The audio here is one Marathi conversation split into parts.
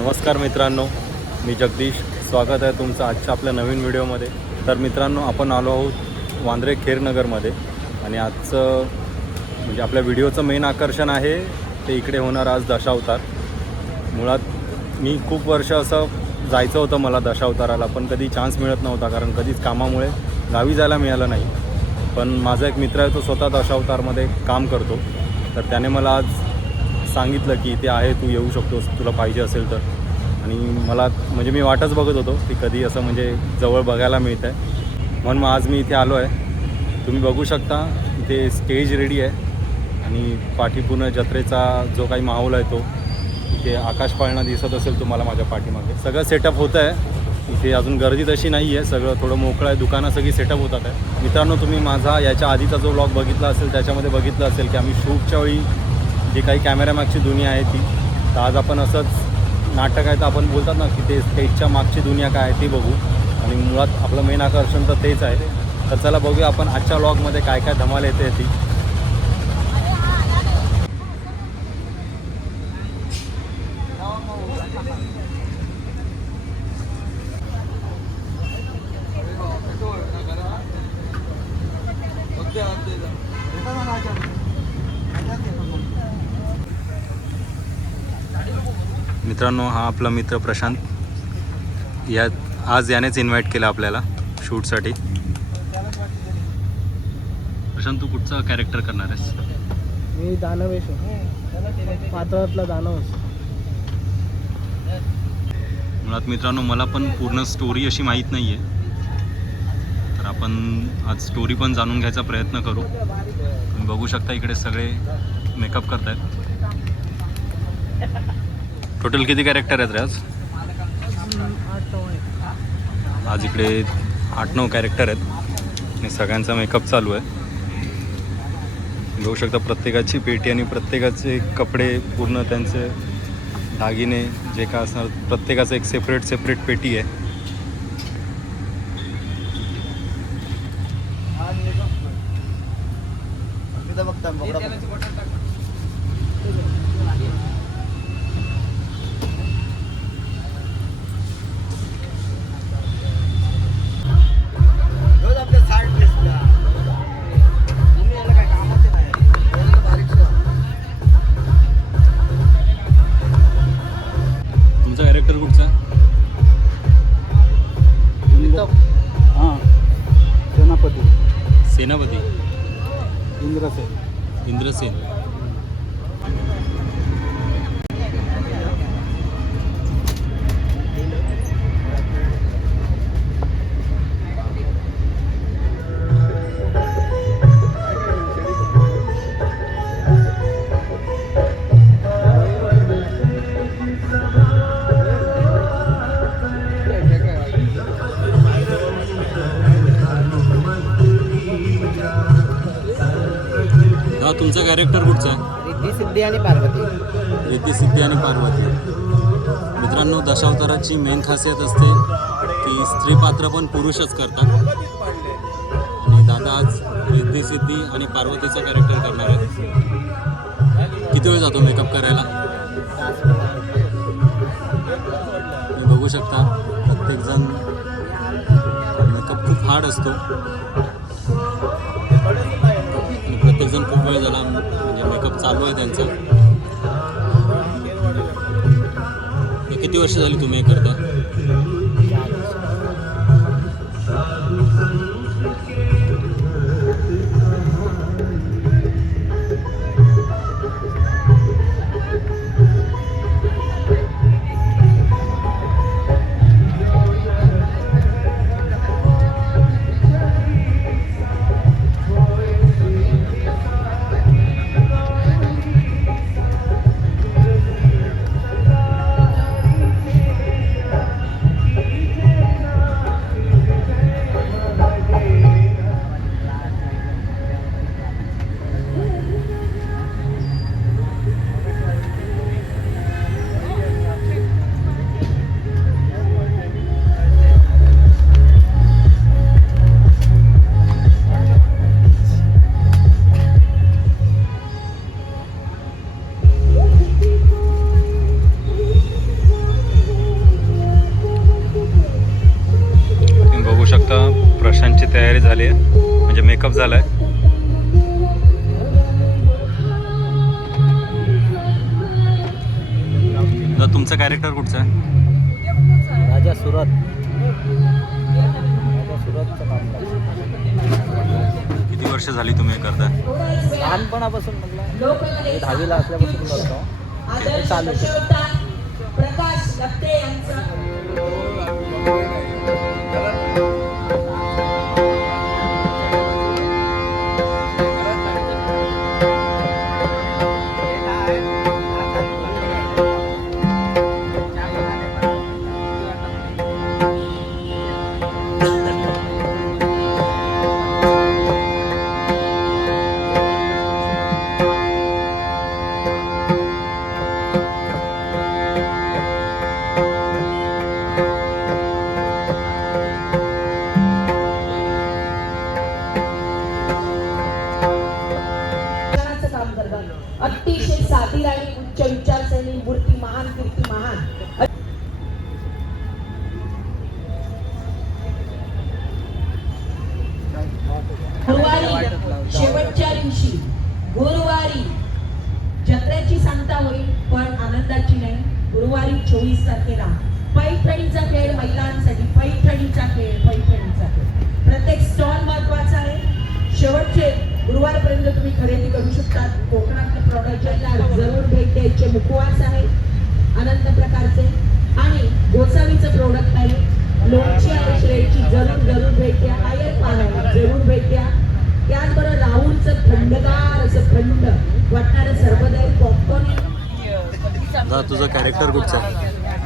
नमस्कार मित्रांनो, मी जगदीश. स्वागत आहे तुमचं आजच्या आपल्या नवीन व्हिडिओमध्ये. तर मित्रांनो, आपण आलो आहोत वांद्रे खेरनगरमध्ये आणि आजचं म्हणजे आपल्या व्हिडिओचं मेन आकर्षण आहे ते इकडे होणार आज दशावतार. मुळात मी खूप वर्ष असं जायचं होतं मला दशावताराला, पण कधी चान्स मिळत नव्हता कारण कधीच कामामुळे गावी जायला मिळालं नाही. पण माझा एक मित्र आहे, तो स्वतः दशावतारमध्ये काम करतो. तर त्याने मला आज सांगितलं की इथे आहे, तू येऊ शकतोस तुला पाहिजे असेल तर. आणि मला म्हणजे मी वाटच बघत होतो की कधी असं म्हणजे जवळ बघायला मिळतं आहे, म्हणून आज मी इथे आलो आहे. तुम्ही बघू शकता इथे स्टेज रेडी आहे आणि पाठीपूर्ण जत्रेचा जो काही माहोल आहे तो इथे आकाश पाळणा दिसत असेल तुम्हाला माझ्या पाठीमागे. सगळं सेटअप होतं आहे इथे, अजून गर्दी तशी नाही आहे, सगळं थोडं मोकळं आहे, दुकानं सगळी सेटअप होतात आहे. मित्रांनो, तुम्ही माझा याच्या आधीचा जो व्लॉग बघितला असेल त्याच्यामध्ये बघितलं असेल की आम्ही शूटच्या वेळी जी काही कॅमेरामागची दुनिया आहे ती, तर आज आपण असंच नाटक आहे तर आपण बोलतात ना की ते स्टेजच्या मागची दुनिया काय आहे ती बघू. आणि मुळात आपलं मेन आकर्षण तर तेच आहे. तर चला बघूया आपण आजच्या व्लॉगमध्ये काय काय धमाल येते ती. मित्रांनो, हा आपला मित्र प्रशांत, आज यानेच इन्व्हाइट केलं आपल्याला शूटसाठी. प्रशांत, तू कुठचा कॅरेक्टर करणार आहेस? मी दानवेश पात्रातला दानव. मुळात मित्रांनो, मला पण पूर्ण स्टोरी अशी माहीत नाही आहे, तर आपण आज स्टोरी पण जाणून घ्यायचा प्रयत्न करू. तुम्ही बघू शकता इकडे सगळे मेकअप करत आहेत. टोटल किती कॅरेक्टर आहेत रे आज? 8-9 आहे. आज इकडे 8-9 कॅरेक्टर आहेत आणि सगळ्यांचा मेकअप चालू आहे. बघू शकता प्रत्येकाची पेटी आणि प्रत्येकाचे कपडे, पूर्ण त्यांचे दागिने जे काय असणार, प्रत्येकाचं एक सेपरेट पेटी आहे. तुमचा कॅरेक्टर कुठचा? हां, सेनापती सेनापती इंद्रसेन. इंद्रसेन. हा, तुमचा कॅरेक्टर कुठचा आहे? रिद्धी सिद्धी आणि पार्वती. रिद्धी सिद्धी आणि पार्वती. मित्रांनो, दशावताराची मेन खासियत असते की स्त्री पात्र पण पुरुषच करतात आणि दादा आज रिद्धी सिद्धी आणि पार्वतीचा कॅरेक्टर करणार आहे. किती वेळ जातो मेकअप करायला? तुम्ही बघू शकता प्रत्येकजण मेकअप खूप हार्ड असतो आणि प्रत्येकजण खूप वेळ झाला म्हणजे मेकअप चालू आहे त्यांचा. हे किती वर्ष झाली तुम्ही हे करता? तयारी झाली आहे, म्हणजे मेकअप झाला आहे. तर तुमचं कॅरेक्टर कुठचं आहे? राजा सुरत. राजा सुरतचं काम करतो. किती वर्ष झाली तुम्ही हे करताय? लहानपणापासून म्हटलं 10वीला असल्यापासून करतो. ते चालू आहे. प्रकाश लपटे यांचं काम करतात. अतिशय साधी आणि उच्च विचारसरणी, मूर्ती महान, कीर्ती महान. गुरुवारी शेवटच्या दिवशी गुरुवारी जत्रेची सांगता होईल, पण आनंदाची नाही. गुरुवारी 24 तारखेला पैठणीचा खेळ महिलांसाठी, पैठणीचा खेळ, पैठणीचा खेळ. प्रत्येक स्टॉल महत्वाचा आहे. शेवटचे गुरुवारपर्यंत तुम्ही खरेदी करू शकता. कोकणातले प्रॉडक्टला जरूर भेट द्यायचे. मुखवास आहे अनंत प्रकारचे आणि गोसावीचं प्रोडक्ट आहे. लोणची आहे श्रेयची, जरूर भेट द्या. आयर पान आहे, जरूर भेट द्या. त्याचबरोबर राहुलचं थंडगार असं थंड वाटणारं सरबत आहे. पॉपकॉर्न. दादा तुझं कॅरेक्टर कुठचं आहे?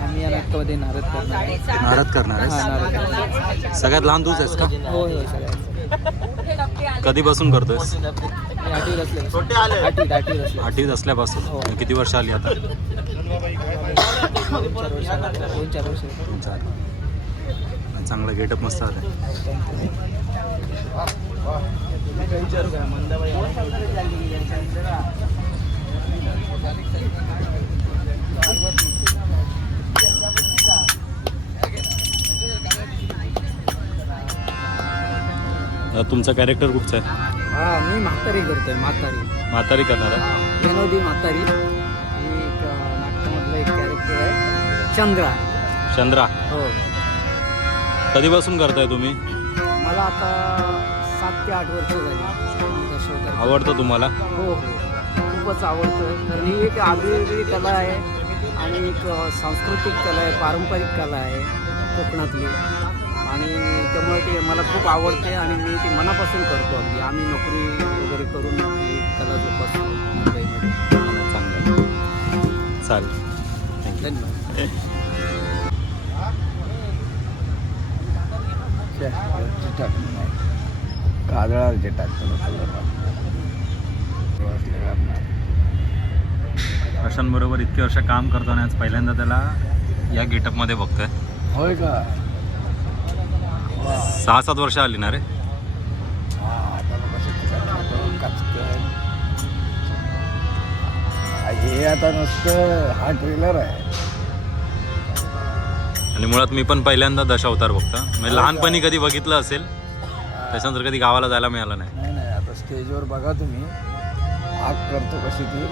आम्ही या नाटकामध्ये नारद करणार आहे. नारद करणार हा, आहेस? नारद करणार आहे. सगळ्यात लहान तूच आहेस का? होय होय सगळ्यात. कधीपासून करतोयस? मी आठवीत असल्यापासून. आठवीत आठवीत असल्यापासून. हो. किती वर्ष आली आता? 2-4 वर्ष. चांगला गेटअप मस्त आलं. तुमचं कॅरेक्टर कुठचं आहे? हा, मी म्हातारी करतोय. म्हातारी करणार आहे? विनोदी म्हातारी. ही एक नाटकामधलं एक कॅरेक्टर आहे. चंद्रा. हो. कधीपासून करताय तुम्ही? मला आता 7 ते 8 वर्ष झाली. मी दशावतार. आवडतं तुम्हाला? हो हो, खूपच आवडतं. कारण ही एक आगळीवेगळी कला आहे आणि एक सांस्कृतिक कला आहे, पारंपरिक कला आहे कोकणातली. आणि त्यामुळे ते मला खूप आवडते आणि मी ती मनापासून करतो. अगदी आम्ही नोकरी वगैरे करून ही कला जोपासतो मुंबईमध्ये. चांगलं चालेल. धन्यवाद. काजळाचे टाकतो. प्रशांतबरोबर इतके वर्ष काम करताना आज पहिल्यांदा त्याला या गेटअपमध्ये बघतोय. होय का? 6-7 वर्ष आली ना रे? हे आता नुसतं हा ट्रेलर आहे. आणि मुळात मी पण पहिल्यांदा दशावतार बघतो. म्हणजे लहानपणी कधी बघितलं असेल, त्याच्यानंतर कधी गावाला जायला मिळालं नाही. नाही आता स्टेजवर बघा तुम्ही, आग करतो कशी ती.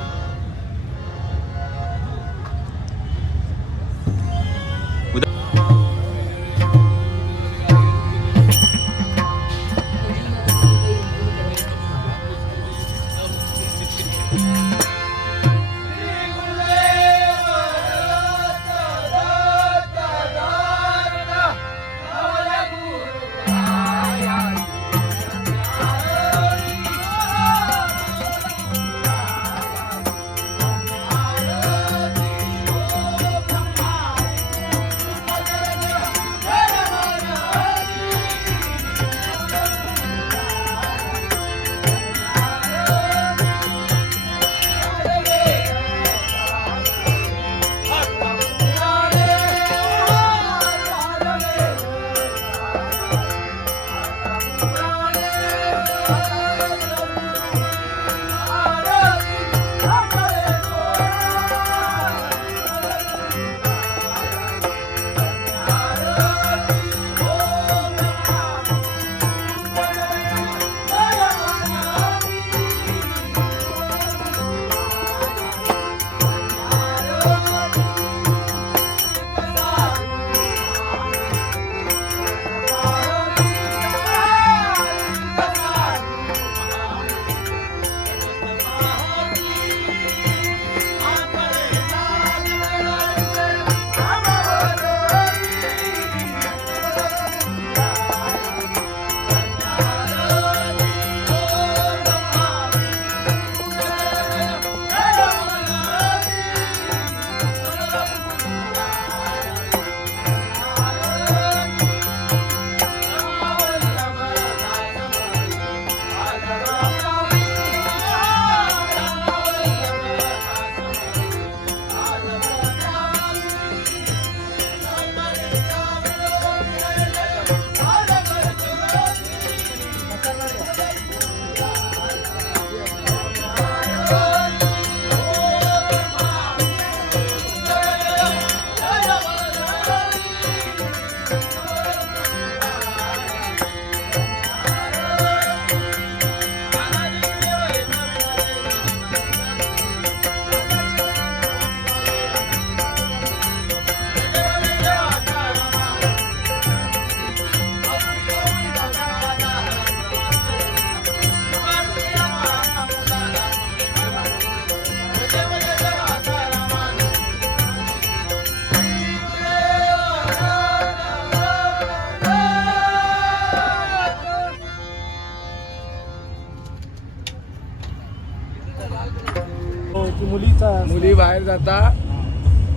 भायर जाता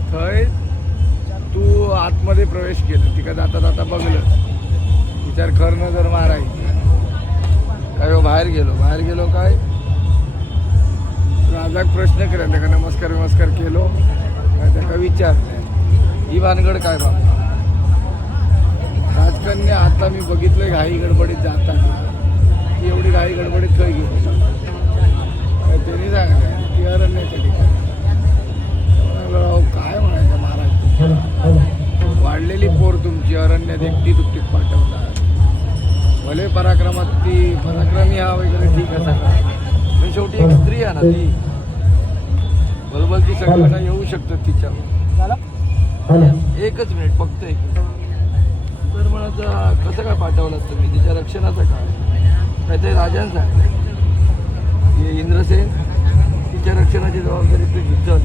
थंय तू आतमध्ये प्रवेश केला तिका जाता जाता बघलं विचार खर नजर मारायची काय हो बाहेर गेलो काय राजाक प्रश्न केला त्याका नमस्कार केलो काय त्याका विचार ही भानगड काय बाबा राजकन्या आता मी बघितलंय घाई गडबडीत जाताना ती एवढी घाई गडबडीत खय गेली काय त्यांनी सांगितलं ती अरण्याच्या ठिकाणी म्हणलं, काय म्हणायचं महाराज वाढलेली पोर तुमची अरण्यात एकटी दुपटीत पाठवतात भले पराक्रमी हा वगैरे ठीक आहे सगळं पण शेवटी एक स्त्री आहे ना ती बरोबर ती सगळ्यांना येऊ शकतात तिच्यावर एकच मिनिट फक्त एक तर म्हणायचं कसं काय पाठवलं तुम्ही तिच्या रक्षणाचं काय काहीतरी राजाने सांगितलं इंद्रसेन तिच्या रक्षणाची जबाबदारी तू चल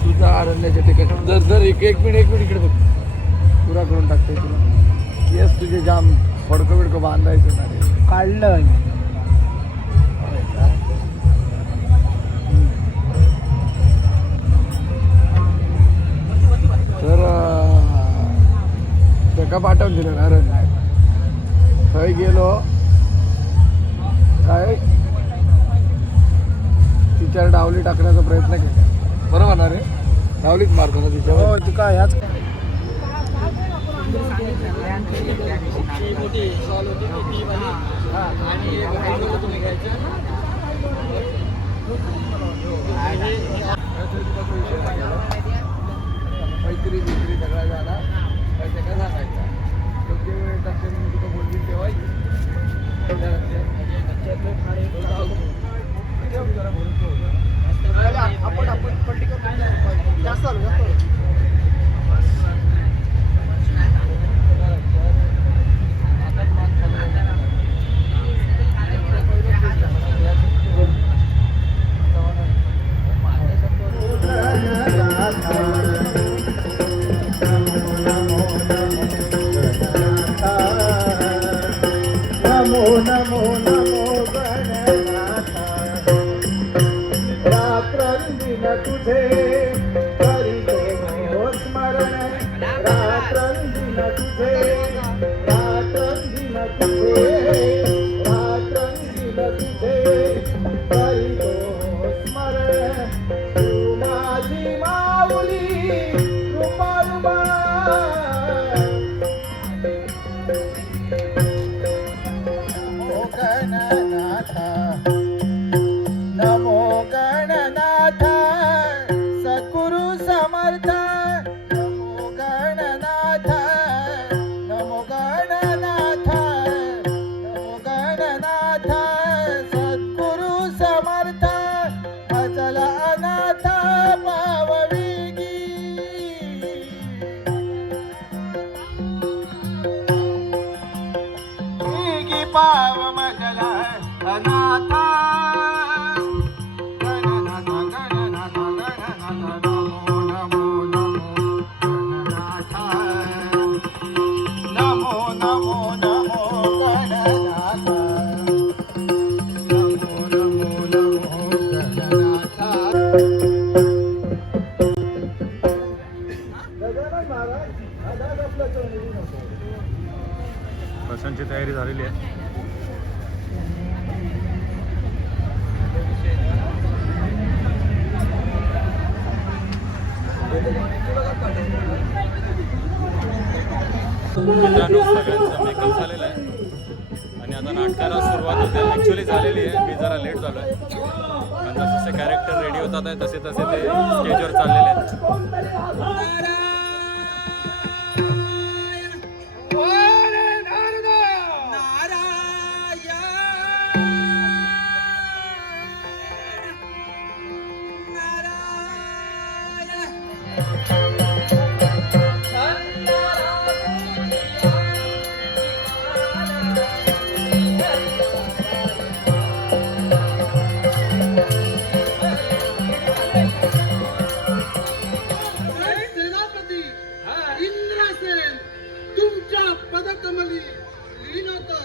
तुझा अरण्याच्या ठिकाणी जर एक मिनिट इकडे बघ पुरा करून टाकतोय तुला येस तुझे जाम फडकं बिडकं बांधायचं ना रे काढलं तर त्याका पाठवून दिलं ना अरण्य थंय गेलो काय तिच्यावर डावली टाकण्याचा प्रयत्न केला बरोबर ना रे डावलीच मारतो ना तिच्यावर तुका ह्याच मैत्री सगळा झाला काय त्याला सांगायचा योग्य वेळ टाकते मी तुला बोलली तेव्हा नमो नमो नमो गणनाथा रात्रंदिन तुझे करीते हो स्मरण रात्रंदिन तुझे रात्रंदिन तुझे करीतो स्मरण तू माझी माऊली कृपा नमो गणनाथ सद्गुरु समर्थ नमो गणनाथ नमो गणनाथ नमो गणनाथ सद्गुरु समर्थ अचल अनाथ पावविगी पाव मजला अनाथा गणनाथ गणनाथ गणनाथ नमो नमो नमो गणनाथ नमो नमो नमो गणनाथ नमो नमो नमो गणनाथ गजानन महाराज आधार आपल्या चरणी नको बसांची तयारी झालेली आहे मित्रांनो सगळ्यांचा मेकअप झालेला आहे आणि आता नाटकाला सुरुवात होते ॲक्च्युली झालेली आहे मी जरा लेट झालो आहे कारण जसे जसे कॅरेक्टर रेडी होतात आहे तसे तसे ते स्टेजवर चाललेले आहेत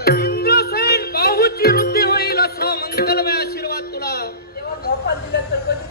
इंद्रसेन बाहूची वृद्धी होईल असा मंगलमय आशीर्वाद तुला तेव्हा गोपाल दिला तर कधी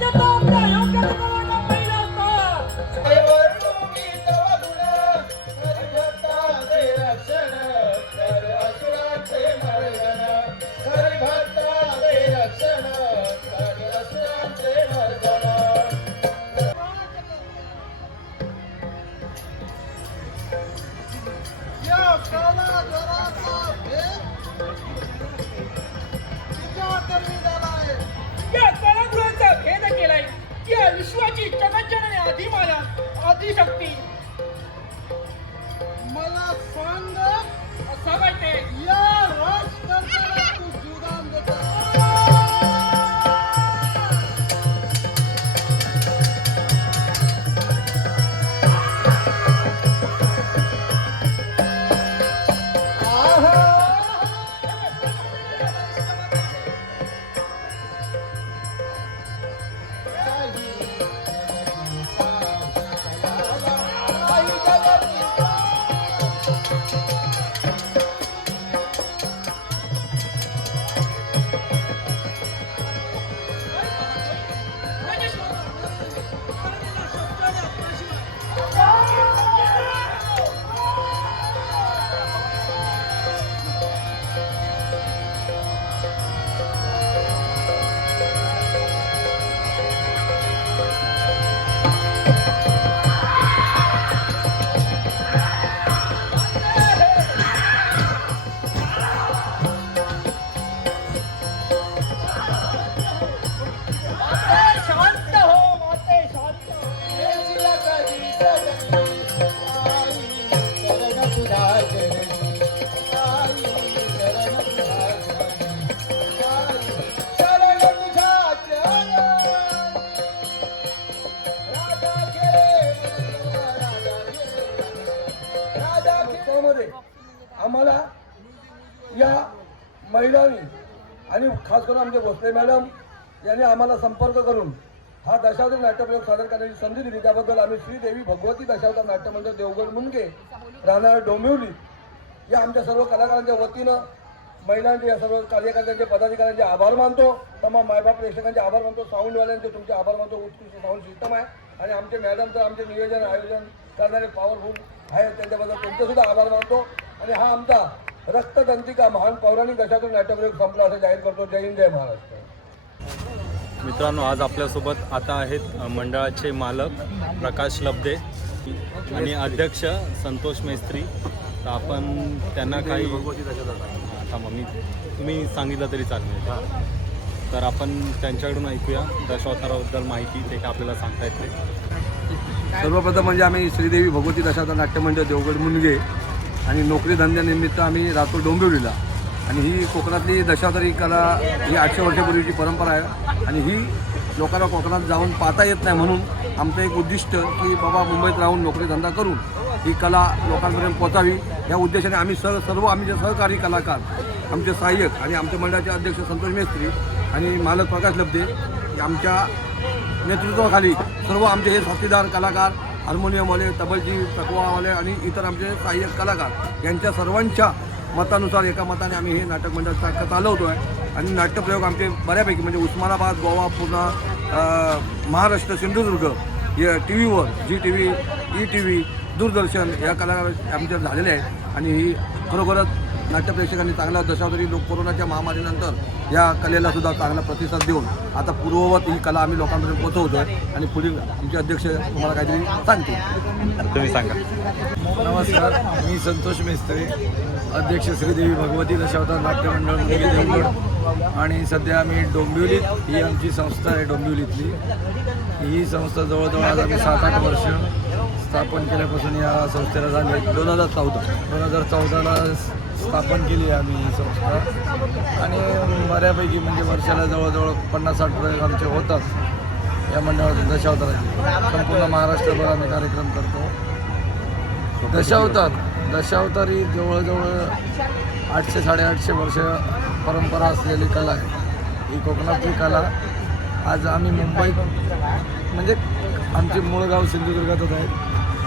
राज्याचा आपल्या योग्य लोकांना पहिला असता. या काळागाराचा भेद तिच्या तरी झालाय. या काळागृहाचा भेद केलाय. या विश्वाची जगज्जननी आदिमाया आदिशक्ती मला सांग, सांगायचे. या राजकारणाला तू जुदान देता. शांत हो माते, शांत हो. येशीला कधी सजनी, आई शरण तुझ्या चरणी. आई शरण तुझ्या चरणी. आई शरण तुझ्या चरणी. राजा खेळे राजा खेळामध्ये आम्हाला या महिलांनी आणि खास करून आमचे भोसले मॅडम यांनी आम्हाला संपर्क करून हा दशावतार नाट्यप्रयोग सादर करण्याची संधी दिली. त्याबद्दल आम्ही श्रीदेवी भगवती दशावतार नाट्यमंदिर देवगड मुनगे राहणार डोंबिवली या आमच्या सर्व कलाकारांच्या वतीनं महिलांचे या सर्व कार्यकर्त्यांचे पदाधिकाऱ्यांचे आभार मानतो. तमाम मायबाप प्रेक्षकांचे आभार मानतो. साऊंडवाल्यांचे तुमचे आभार मानतो. उत्कृष्ट साऊंड सिस्टम आहे आणि आमचे मॅडम तर आमचे नियोजन आयोजन करणारे पॉवरफुल आहेत, त्यांच्याबद्दल तुमचे सुद्धा आभार मानतो. आणि हा आमचा रक्तदंतिका महान पौराणिक दशावतार नाट्यप्रयोग संपला असं जाहीर करतो. जय हिंद, जय महाराष्ट्र. मित्रांनो, आज आपल्यासोबत आता आहेत मंडळाचे मालक प्रकाश लब्धे आणि अध्यक्ष संतोष मेस्त्री. तर आपण त्यांना काही थांबा, तुम्ही सांगितलं तरी चालेल. तर आपण त्यांच्याकडून ऐकूया दशावताराबद्दल माहिती, ते काय आपल्याला सांगता येते. सर्वप्रथम म्हणजे आम्ही श्रीदेवी भगवती दशावतार नाट्यमंडळ देवगड मुनगे आणि नोकरी धंद्यानिमित्त आम्ही राहतो डोंबिवलीला. आणि ही कोकणातली दशावतारी कला ही 800 वर्षापूर्वीची परंपरा आहे आणि ही लोकांना कोकणात जाऊन पाहता येत नाही, म्हणून आमचं एक उद्दिष्ट की बाबा मुंबईत राहून नोकरी धंदा करून ही कला लोकांपर्यंत पोचावी या उद्देशाने आम्ही सर्व आमचे सहकारी कलाकार, आमचे सहाय्यक आणि आमच्या मंडळाचे अध्यक्ष संतोष मेस्त्री आणि मालक प्रकाश लब्धे आमच्या नेतृत्वाखाली सर्व आमचे हे साथीदार कलाकार, हार्मोनियमवाले, तबलजी, तकवावाले आणि इतर आमचे सहाय्यक कलाकार यांच्या सर्वांच्या मतानुसार एका मताने आम्ही हे नाटक मंडळ चालवतो आहे. आणि नाट्यप्रयोग आमचे बऱ्यापैकी म्हणजे उस्मानाबाद, गोवा, पुणे, महाराष्ट्र, सिंधुदुर्ग या टी व्हीवर ZTV, ETV, दूरदर्शन या कलाकार आमच्या झालेले आहेत. आणि ही खरोखरच नाट्यप्रेक्षकांनी चांगला दशावतारी कोरोनाच्या महामारीनंतर या कलेला सुद्धा चांगला प्रतिसाद देऊन आता पूर्ववत ही कला आम्ही लोकांपर्यंत पोहोचवतो आहे. आणि पुढील आमचे अध्यक्ष तुम्हाला काहीतरी सांगतील. तुम्ही सांगा. नमस्कार, मी संतोष मेस्त्री, अध्यक्ष श्रीदेवी भगवती दशावतार नाट्यमंडळ मुनगे देवगड. आणि सध्या आम्ही डोंबिवलीत, ही आमची संस्था आहे डोंबिवलीतली. ही संस्था जवळजवळ आज आम्ही 7-8 वर्ष स्थापन केल्यापासून या संस्थेला झाले. 2014ला स्थापन केली आम्ही ही संस्था. आणि बऱ्यापैकी म्हणजे वर्षाला जवळजवळ 50-60 प्रयोग आमचे होतात या मंडळातून दशावताराचे. संपूर्ण महाराष्ट्रभर आम्ही कार्यक्रम करतो. दशावतार ही जवळजवळ 800-850 वर्ष परंपरा असलेली कला आहे. ही कोकणातली कला आज आम्ही मुंबईत म्हणजे आमचे मूळ गाव सिंधुदुर्गातच आहे,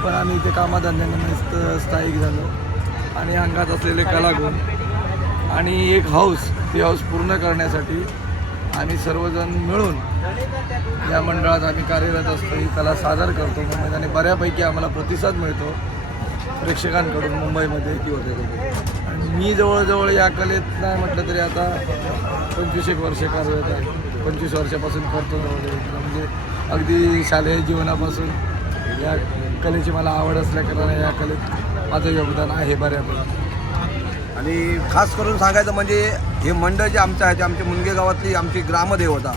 पण आम्ही इथे कामाधंद्यानिमित्त स्थायिक झालो. आणि अंगात असलेले कलागुण आणि एक हौस, ती हौस पूर्ण करण्यासाठी आम्ही सर्वजण मिळून या मंडळात आम्ही कार्यरत असतो, ही कला सादर करतो मुंबईत आणि बऱ्यापैकी आम्हाला प्रतिसाद मिळतो प्रेक्षकांकडून मुंबईमध्ये किंवा आणि मी जवळजवळ या कलेत नाही म्हटलं तरी आता 25 वर्षे कार्यरत आहे. 25 वर्षापासून करतो म्हणजे अगदी शालेय जीवनापासून या कलेची मला आवड असल्याकारणाने या कलेत माझं योगदान आहे बऱ्यापैकी. आणि खास करून सांगायचं म्हणजे हे मंडळ जे आमचं आहे ते आमच्या मुनगे गावातली आमची ग्रामदेवता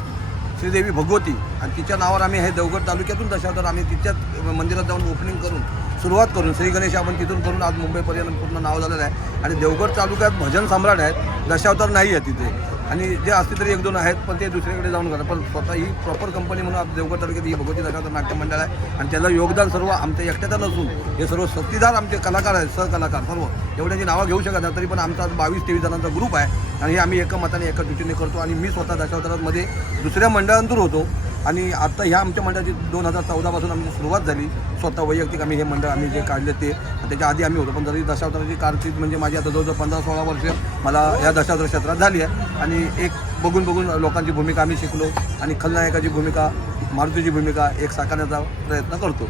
श्रीदेवी भगवती आणि तिच्या नावावर आम्ही हे देवगड तालुक्यातून दशावतार आम्ही तिच्याच मंदिरात जाऊन ओपनिंग करून सुरुवात करून श्री गणेश आपण तिथून करून आज मुंबईपर्यंत पूर्ण नाव झालेलं आहे. आणि देवगड तालुक्यात भजन सम्राट आहेत, दशावतार नाही आहे तिथे आणि जे असते तरी 1-2 आहेत पण ते दुसरीकडे जाऊन करतात. पण स्वतः ही प्रॉपर कंपनी म्हणून आज देवगड तालुक्यात ही भगवती दशावतार नाट्य मंडळ आहे आणि त्याला योगदान सर्व आमच्या एकट्याचं नसून हे सर्व सत्तीदार आमचे कलाकार आहेत, सहकलाकार सर्व एवढ्याची नावं घेऊ शकत नाही तरी पण आमचा 22-23 जणांचा ग्रुप आहे आणि हे आम्ही एका मताने एका दृष्टीने करतो. आणि मी स्वतः दशावतारामध्ये दुसऱ्या मंडळांतून होतो आणि आता ह्या आमच्या मंडळाची 2014 पासून आमची सुरुवात झाली. स्वतः वैयक्तिक आम्ही हे मंडळ आम्ही जे काढले ते त्याच्या आधी आम्ही होतो पण तरी दशावताराची कारकीर्द म्हणजे माझी आता जवळजवळ 15-16 वर्ष मला या दशावतार क्षेत्रात झाली आहे आणि एक बघून लोकांची भूमिका आम्ही शिकलो आणि खलनायकाची भूमिका मारुतीची भूमिका एक साकारण्याचा प्रयत्न करतो.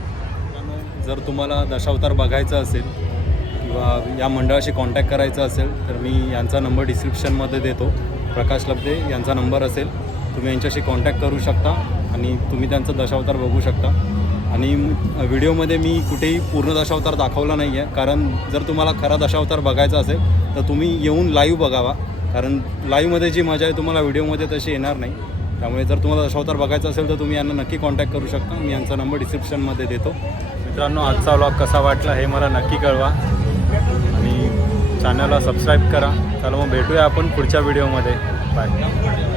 जर तुम्हाला दशावतार बघायचं असेल किंवा या मंडळाशी कॉन्टॅक्ट करायचा असेल तर मी यांचा नंबर डिस्क्रिप्शनमध्ये देतो. प्रकाश लब्धे यांचा नंबर असेल, तुम्ही यांच्याशी कॉन्टॅक्ट करू शकता आणि तुम्ही त्यांचा दशावतार बघू शकता. आणि व्हिडिओमध्ये मी कुठेही पूर्ण दशावतार दाखवला नाही आहे कारण जर तुम्हाला खरा दशावतार बघायचा असेल तर तुम्ही येऊन लाईव्ह बघावा कारण लाईव्हमध्ये जी मजा आहे तुम्हाला व्हिडिओमध्ये तशी येणार नाही. त्यामुळे जर तुम्हाला दशावतार बघायचा असेल तर तुम्ही यांना नक्की कॉन्टॅक्ट करू शकता. मी यांचा नंबर डिस्क्रिप्शनमध्ये देतो. मित्रांनो, आजचा व्लॉग कसा वाटला हे मला नक्की कळवा आणि चॅनलला सबस्क्राईब करा. चला मग भेटूया आपण पुढच्या व्हिडिओमध्ये. बाय.